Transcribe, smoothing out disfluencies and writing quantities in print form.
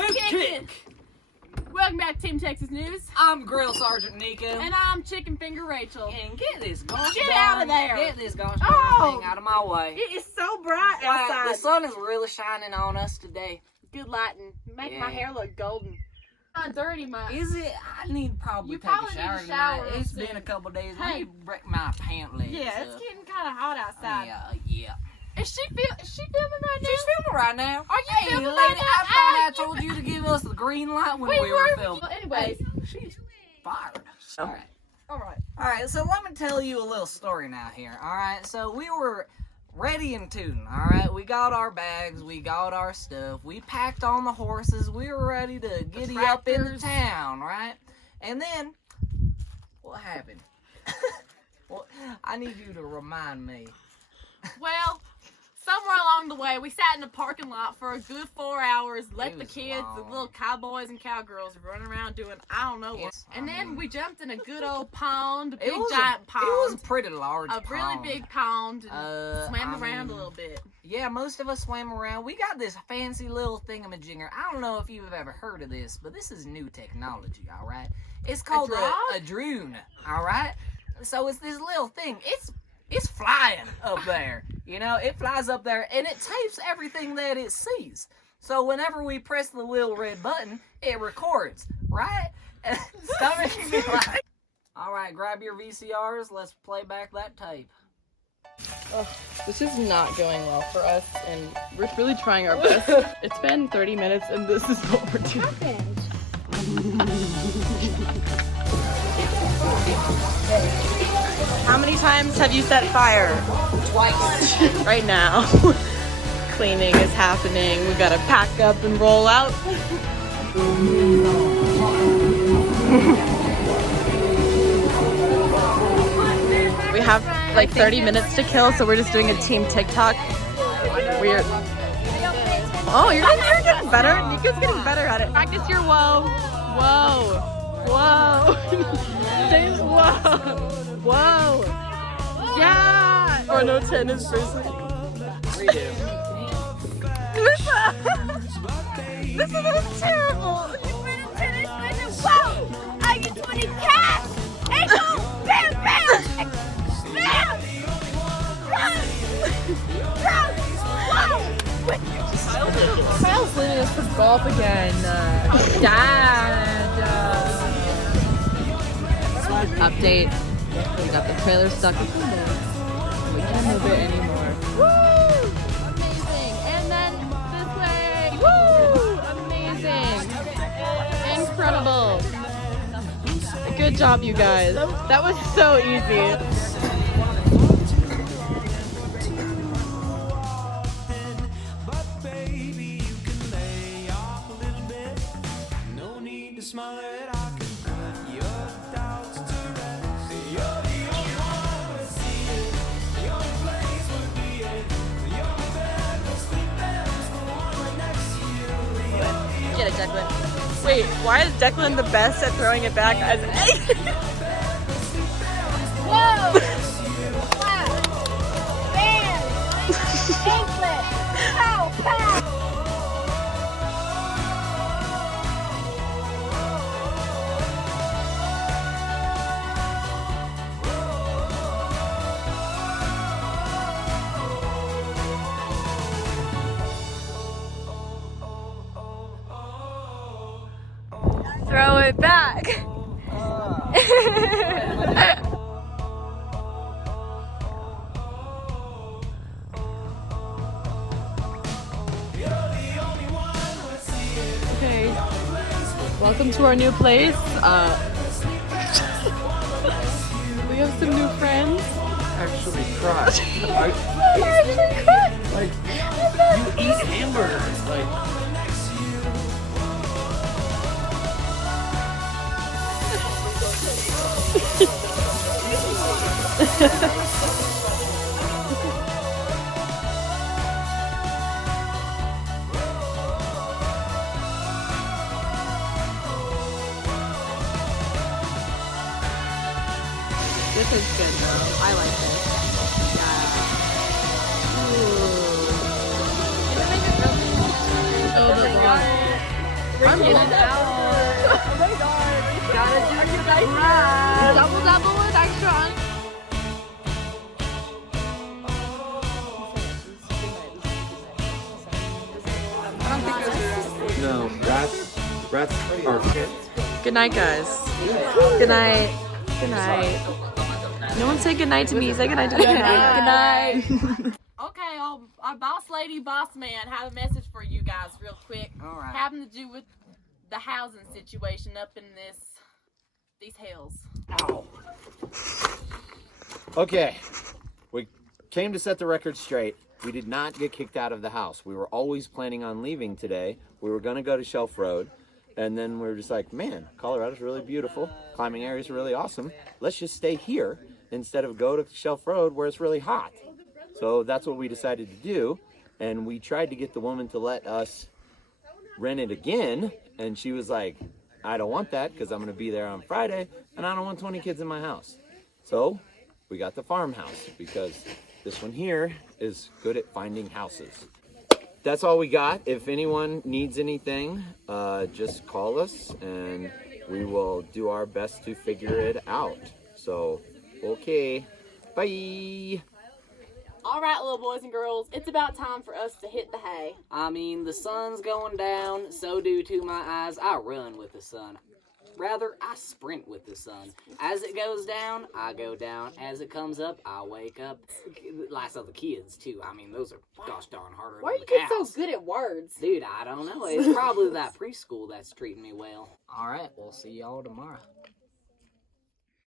Who's kicking? Welcome back to Team Texas News. I'm Grill Sergeant Nico. And I'm Chicken Finger Rachel. And get this gosh Get out of there. Get this gosh thing out of my way. It is so bright outside. The sun is really shining on us today. Good lighting. Make my hair look golden. Not dirty, my. Is it? I need You take probably a shower need a shower tonight. It's soon. been a couple days. Hey. Let me break my pant legs. Yeah, it's getting kind of hot outside. Yeah. Is she filming right now? She's filming right now. Are you filming lady, right now? I thought I told you to give us the green light when we were filming. Well, anyways. Hey, she's fired. All right. Alright, so let me tell you a little story now here. Alright, so we were ready and tooting. Alright, we got our bags, we got our stuff, we packed on the horses, we were ready to giddy up into town, right? And then, what happened? Well, I need you to remind me. Well, somewhere along the way, we sat in the parking lot for a good 4 hours, let the kids, the little cowboys and cowgirls run around doing I don't know what. And then we jumped in a good old pond, a big giant pond. It was a pretty large pond. A really big pond, and swam around a little bit. Yeah, most of us swam around. We got this fancy little thingamajigger. I don't know if you've ever heard of this, but this is new technology, all right? It's called a drone, all right? So it's this little thing. It's flying up there, you know, it flies up there and it tapes everything that it sees. So whenever we press the little red button, it records, right? Stop making me laugh. All right, grab your VCRs. Let's play back that tape. Oh, this is not going well for us, and we're really trying our best. It's been 30 minutes, and this is what we're doing. How many times have you set fire? Twice. Right now. Cleaning is happening. We gotta pack up and roll out. We have like 30 minutes to kill, so we're just doing a team TikTok. We're... Oh, you're getting better. Nico's getting better at it. Practice your whoa. Whoa. Whoa. Say whoa. Whoa. Yeah. Oh no, 10 is person. Redo. This is terrible. Whoa! I get 20 cash! And go bam, bam! Bam! Run! Whoa! Kyle's leaving us for golf again. Dad. Update. We got the trailer stuck in the mud. We can't move it anymore. Woo! Amazing. And then this way. Woo! Amazing. Incredible. Good job, you guys. That was so easy. Get it, Declan. Wait, why is Declan the best at throwing it back as a... Whoa! Wow! Bam! Anklet! Pow! Pow! Throw it back. Okay. Welcome to our new place. We have some new friends. Actually cry. Like, you eat hamburgers. Like. This is good though. I like this. Yeah. Ooh. Oh, the I'm in and out. Oh my god. Gotta do the nice ride. Double with extra on. No, rats are Good night, guys. Good night. Good night. No one say good night to me. Say good night to me. Good night. Okay, our boss lady, boss man, have a message for you guys real quick. All right. Having to do with the housing situation up in these hills. Ow. Okay, we came to set the record straight. We did not get kicked out of the house. We were always planning on leaving today. We were gonna go to Shelf Road, and then we were just like, man, Colorado's really beautiful. Climbing areas are really awesome. Let's just stay here instead of go to Shelf Road where it's really hot. So that's what we decided to do, and we tried to get the woman to let us rent it again, and she was like, I don't want that because I'm going to be there on Friday, and I don't want 20 kids in my house. So we got the farmhouse because this one here is good at finding houses. That's all we got. If anyone needs anything, just call us, and we will do our best to figure it out. So, okay, bye. All right, little boys and girls, it's about time for us to hit the hay. I mean, the sun's going down, so do to my eyes. I run with the sun. Rather, I sprint with the sun. As it goes down, I go down. As it comes up, I wake up. Last of the kids, too. I mean, those are gosh darn harder Why than you the get so cows. good at words? Dude, I don't know. It's probably that preschool that's treating me well. All right, we'll see y'all tomorrow.